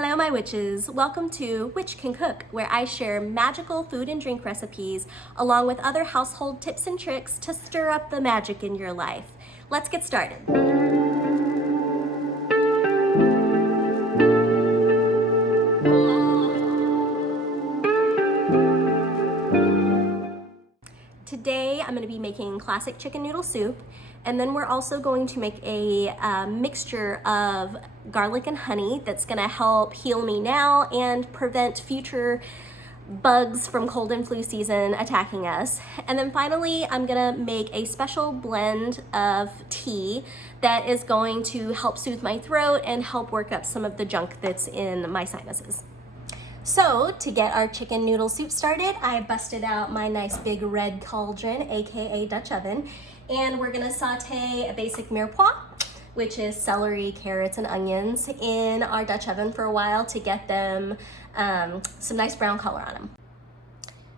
Hello my witches, welcome to Witch Can Cook, where I share magical food and drink recipes along with other household tips and tricks to stir up the magic in your life. Let's get started. Today I'm going to be making classic chicken noodle soup, and then we're also going to make a mixture of garlic and honey that's going to help heal me now and prevent future bugs from cold and flu season attacking us. And then finally I'm going to make a special blend of tea that is going to help soothe my throat and help work up some of the junk that's in my sinuses. So to get our chicken noodle soup started, I busted out my nice big red cauldron, aka Dutch oven, and we're gonna saute a basic mirepoix, which is celery, carrots, and onions, in our Dutch oven for a while to get them some nice brown color on them.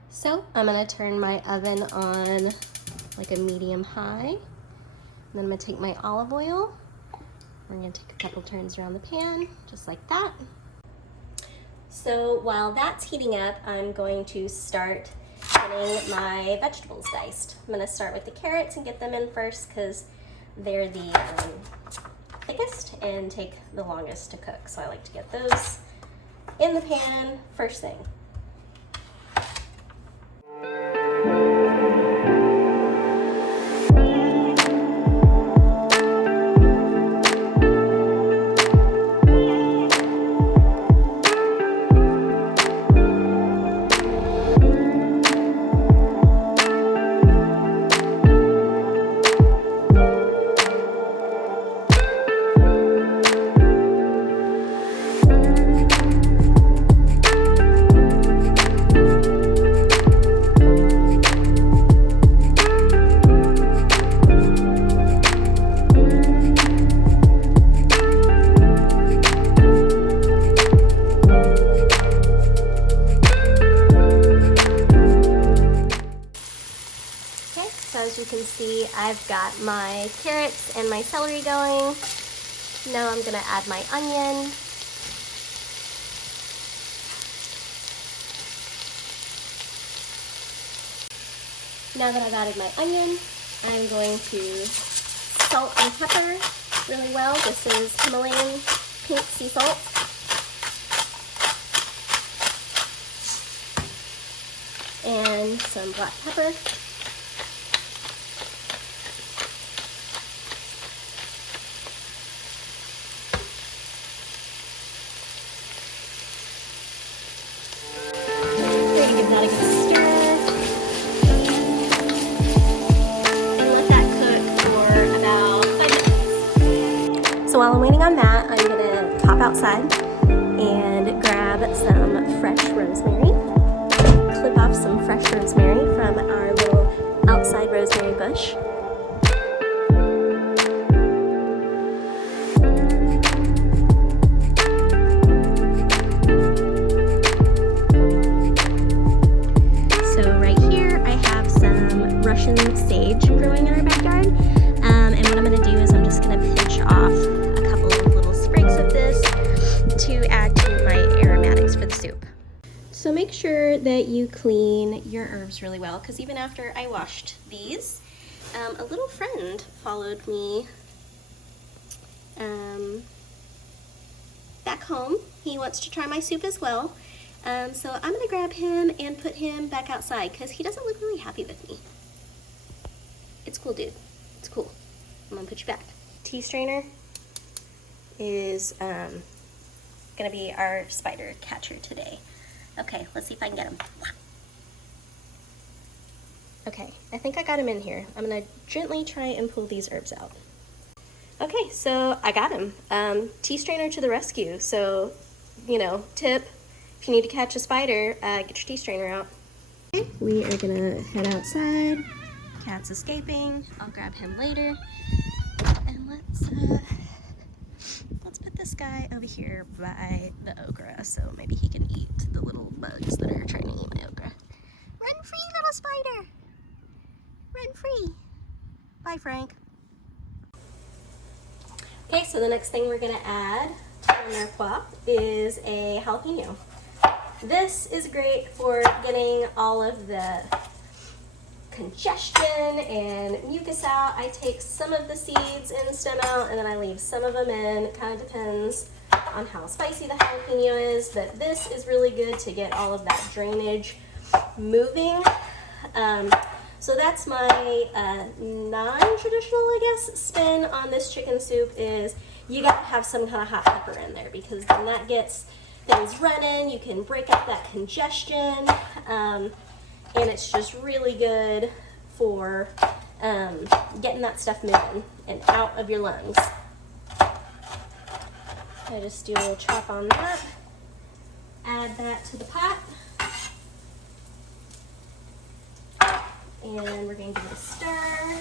So I'm gonna turn my oven on like a medium high, and then I'm gonna take my olive oil. We're gonna take a couple turns around the pan, just like that. So while that's heating up, I'm going to start getting my vegetables diced. I'm going to start with the carrots and get them in first because they're the thickest and take the longest to cook. So I like to get those in the pan first thing. As you can see, I've got my carrots and my celery going. Now I'm gonna add my onion. Now that I've added my onion, I'm going to salt and pepper really well. This is Himalayan pink sea salt. And some black pepper. That a good stir, and let that cook for about 5 minutes. So while I'm waiting on that, I'm gonna pop outside and grab some fresh rosemary, clip off some fresh rosemary from our little outside rosemary bush. Sage growing in our backyard, and what I'm going to do is I'm just going to pinch off a couple of little sprigs of this to add to my aromatics for the soup. So make sure that you clean your herbs really well, because even after I washed these, a little friend followed me back home. He wants to try my soup as well, so I'm going to grab him and put him back outside because he doesn't look really happy with me. It's cool, dude. It's cool. I'm gonna put you back. Tea strainer is gonna be our spider catcher today. Okay, let's see if I can get him. Okay, I think I got him in here. I'm gonna gently try and pull these herbs out. Okay, so I got him. Tea strainer to the rescue. So, you know, tip, if you need to catch a spider, get your tea strainer out. Okay, we are gonna head outside. Cat's escaping. I'll grab him later. And let's put this guy over here by the okra so maybe he can eat the little bugs that are trying to eat my okra. Run free, little spider! Run free! Bye, Frank. Okay, so the next thing we're gonna add on their plop is a jalapeno. This is great for getting all of the congestion and mucus out. I take some of the seeds and stem out, and then I leave some of them in. It kind of depends on how spicy the jalapeno is, but this is really good to get all of that drainage moving. So that's my non-traditional, I guess, spin on this chicken soup is you gotta have some kind of hot pepper in there, because then that gets things running. You can break up that congestion, and it's just really good for getting that stuff moving and out of your lungs. I just do a little chop on that, add that to the pot, and we're going to give it a stir.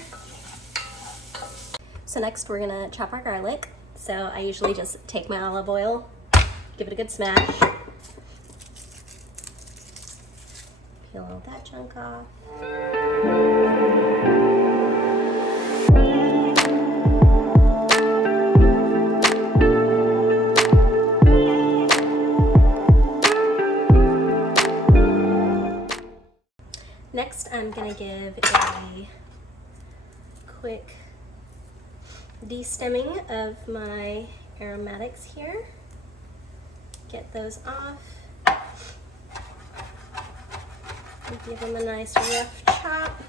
So next we're going to chop our garlic. So I usually just take my olive oil, give it a good smash, peel all that junk off. Next, I'm gonna give a quick de-stemming of my aromatics here. Get those off. Give them a nice rough chop.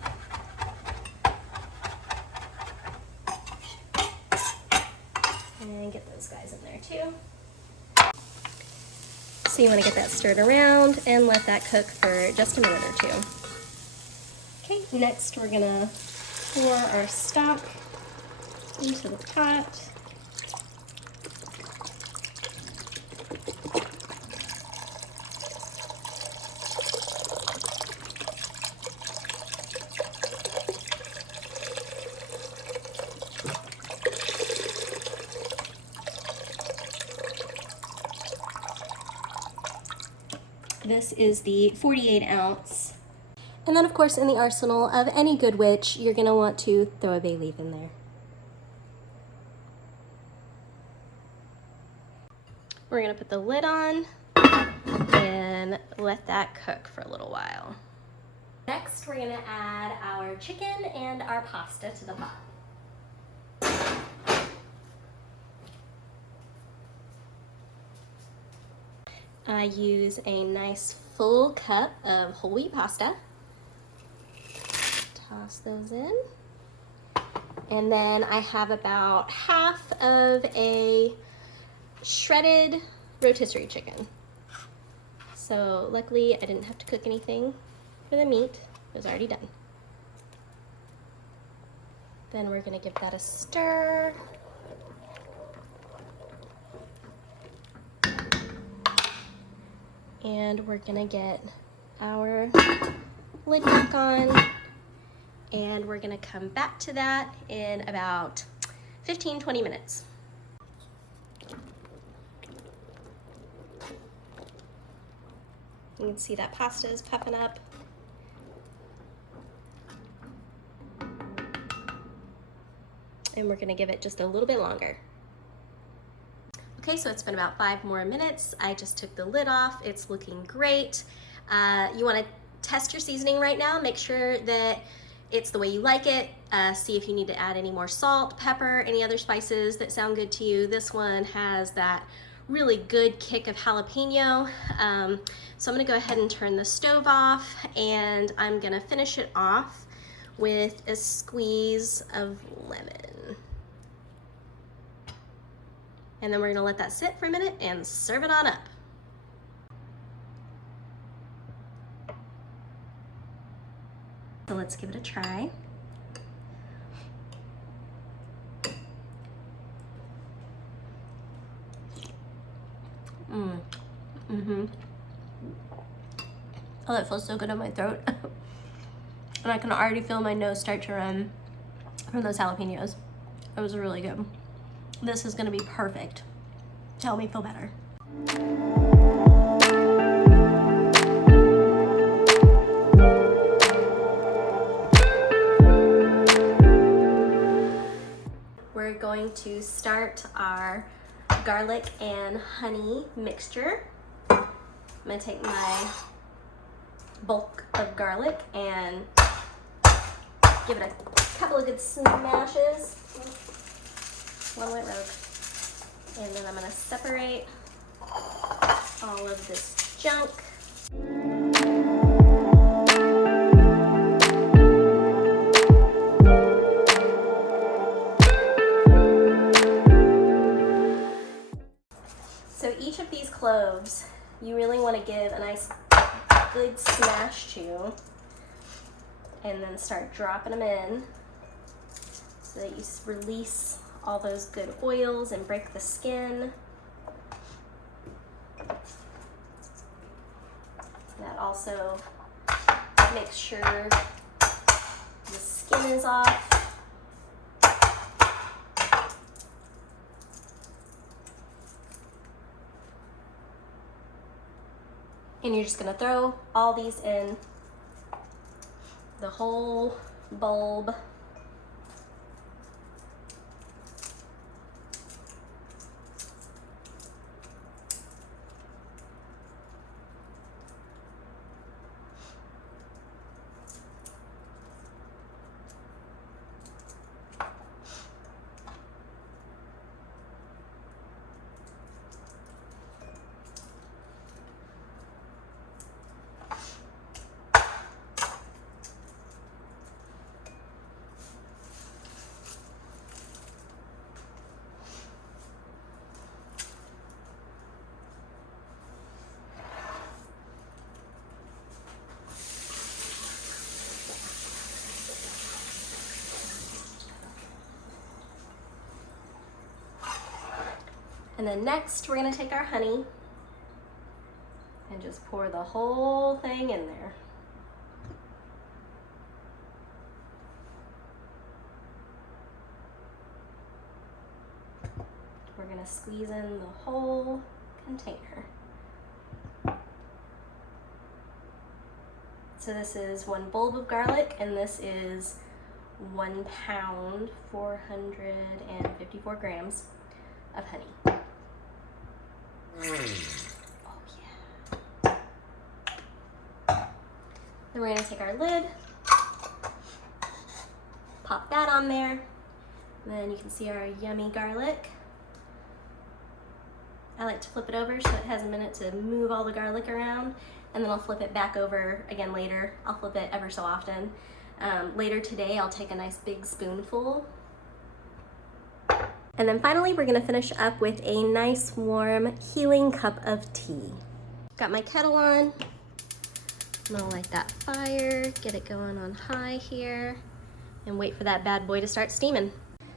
And get those guys in there too. So you want to get that stirred around and let that cook for just a minute or two. Okay, next we're gonna pour our stock into the pot. This is the 48 ounce. And then of course in the arsenal of any good witch, you're gonna want to throw a bay leaf in there. We're gonna put the lid on and let that cook for a little while. Next, we're gonna add our chicken and our pasta to the pot. I use a nice full cup of whole wheat pasta. Toss those in. And then I have about half of a shredded rotisserie chicken. So luckily I didn't have to cook anything for the meat. It was already done. Then we're gonna give that a stir. And we're gonna get our lid back on, and we're gonna come back to that in about 15-20 minutes. You can see that pasta is puffing up. And we're gonna give it just a little bit longer. Okay, so it's been about 5 more minutes. I just took the lid off. It's looking great. You wanna test your seasoning right now. Make sure that it's the way you like it. See if you need to add any more salt, pepper, any other spices that sound good to you. This one has that really good kick of jalapeno. So I'm gonna go ahead and turn the stove off, and I'm gonna finish it off with a squeeze of lemon. And then we're gonna let that sit for a minute and serve it on up. So let's give it a try. Oh, that feels so good in my throat. And I can already feel my nose start to run from those jalapenos. It was really good. This is gonna be perfect to help me feel better. We're going to start our garlic and honey mixture. I'm gonna take my bulk of garlic and give it a couple of good smashes. One went rogue. And then I'm gonna separate all of this junk. So each of these cloves, you really want to give a nice good smash to, and then start dropping them in so that you release all those good oils and break the skin. That also makes sure the skin is off. And you're just gonna throw all these in, the whole bulb. And then next, we're gonna take our honey and just pour the whole thing in there. We're gonna squeeze in the whole container. So this is 1 bulb of garlic, and this is 1 pound, 454 grams of honey. Oh yeah. Then we're gonna take our lid, pop that on there, and then you can see our yummy garlic. I like to flip it over so it has a minute to move all the garlic around, and then I'll flip it back over again later. I'll flip it ever so often. Later today, I'll take a nice big spoonful. And then finally, we're gonna finish up with a nice warm healing cup of tea. Got my kettle on. I'm gonna light that fire, get it going on high here, and wait for that bad boy to start steaming.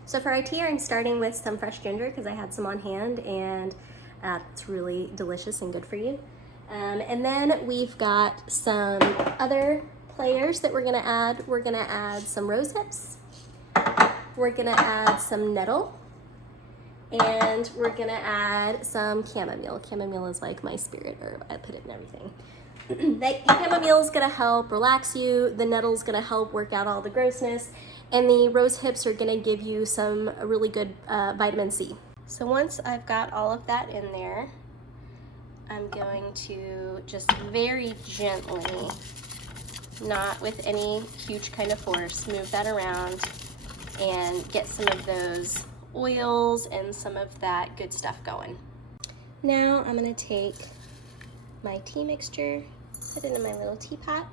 So for our tea, I'm starting with some fresh ginger because I had some on hand, and it's really delicious and good for you. And then we've got some other players that we're gonna add. We're gonna add some rose hips. We're gonna add some nettle. And we're gonna add some chamomile. Chamomile is like my spirit herb. I put it in everything. The chamomile is gonna help relax you. The nettle is gonna help work out all the grossness. And the rose hips are gonna give you some really good vitamin C. So once I've got all of that in there, I'm going to just very gently, not with any huge kind of force, move that around and get some of those oils and some of that good stuff going. Now I'm gonna take my tea mixture, put it in my little teapot.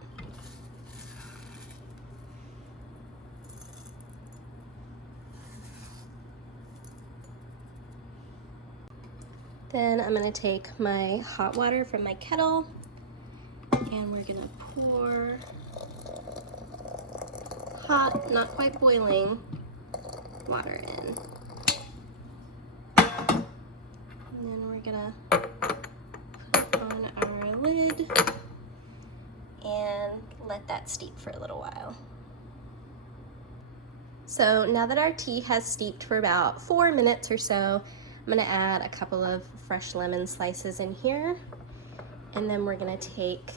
Then I'm gonna take my hot water from my kettle, and we're gonna pour hot, not quite boiling, water in. And then we're gonna put on our lid and let that steep for a little while. So now that our tea has steeped for about 4 minutes or so, I'm gonna add a couple of fresh lemon slices in here, and then we're gonna take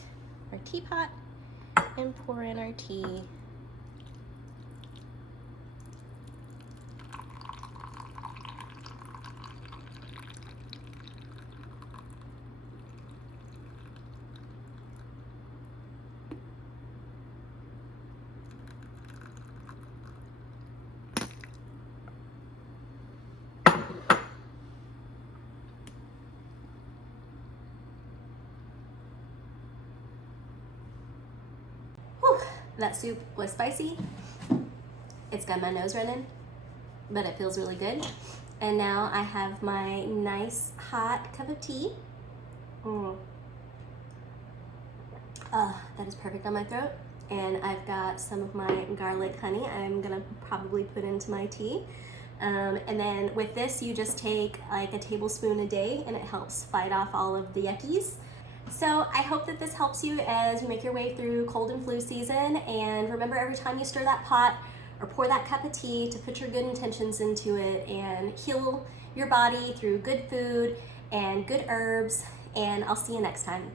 our teapot and pour in our tea. That soup was spicy. It's got my nose running, but it feels really good. And now I have my nice hot cup of tea. That is perfect on my throat. And I've got some of my garlic honey I'm gonna probably put into my tea. And then with this, you just take like a tablespoon a day and it helps fight off all of the yuckies. So I hope that this helps you as you make your way through cold and flu season. And remember, every time you stir that pot or pour that cup of tea, to put your good intentions into it and heal your body through good food and good herbs. And I'll see you next time.